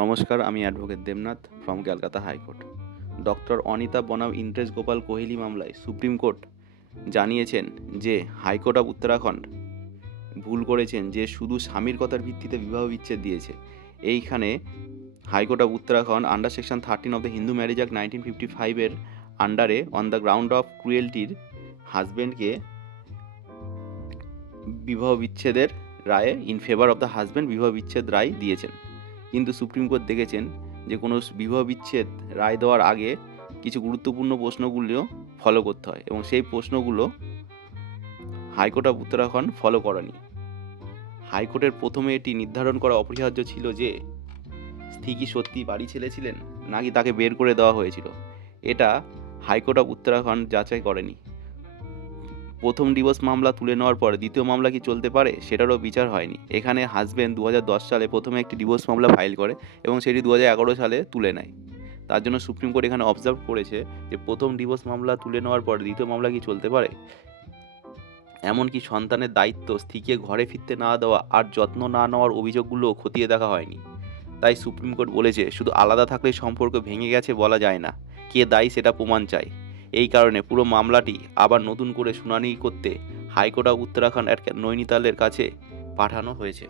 নমস্কার, আমি advocate Debnath from Calcutta high court. Doctor Anita বনাম ইন্দ্রেশ গোপাল কোহেলি মামলায় সুপ্রিম কোর্ট জানিয়েছেন যে হাইকোর্ট অফ উত্তরাখণ্ড ভুল করেছেন যে শুধু স্বামীর কথার ভিত্তিতে বিবাহ বিচ্ছেদ দিয়েছে। এইখানে high court of Uttarakhand under section 13 of the Hindu marriage act 1955-এর আন্ডারে অন দ্য গ্রাউন্ড অফ ক্রুয়েলটির হাজব্যান্ডকে বিবাহ বিচ্ছেদের রায়ে in favour of the husband বিবাহ বিচ্ছেদ রায় দিয়েছেন। কিন্তু সুপ্রিম কোর্ট দেখেছেন যে কোনো বিবাহ বিচ্ছেদ রায় দেওয়ার আগে কিছু গুরুত্বপূর্ণ প্রশ্নগুলিও ফলো করতে হয় এবং সেই প্রশ্নগুলো হাইকোর্ট অফ উত্তরাখণ্ড ফলো করেনি। হাইকোর্টের প্রথমে এটি নির্ধারণ করা অপরিহার্য ছিল যে স্ত্রী কি সত্যি বাড়ি ছেড়েছিলেন নাকি তাকে বের করে দেওয়া হয়েছিল। এটা হাইকোর্ট অফ উত্তরাখণ্ড যাচাই করেনি। প্রথম ডিভোর্স মামলা তুলে নেওয়ার পর দ্বিতীয় মামলা কি চলতে পারে সেটারও বিচার হয়নি। এখানে হাজব্যান্ড 2010 সালে প্রথমে একটি ডিভোর্স মামলা ফাইল করে এবং সেটি 2011 সালে তুলে নেয়। তার জন্য সুপ্রিম কোর্ট এখানে অবজার্ভ করেছে যে প্রথম ডিভোর্স মামলা তুলে নেওয়ার পর দ্বিতীয় মামলা কি চলতে পারে। এমনকি সন্তানের দায়িত্ব স্ত্রীকে ঘরে ফিরতে না দেওয়া আর যত্ন না নেওয়ার অভিযোগগুলো খতিয়ে দেখা হয়নি। তাই সুপ্রিম কোর্ট বলেছে শুধু আলাদা থাকলেই সম্পর্ক ভেঙে গেছে বলা যায় না, কে দায়ী সেটা প্রমাণ চাই। এই কারণে পুরো মামলাটি আবার নতুন করে শুনানি করতে হাইকোর্ট অফ উত্তরাখণ্ড নৈনিতালের কাছে পাঠানো হয়েছে।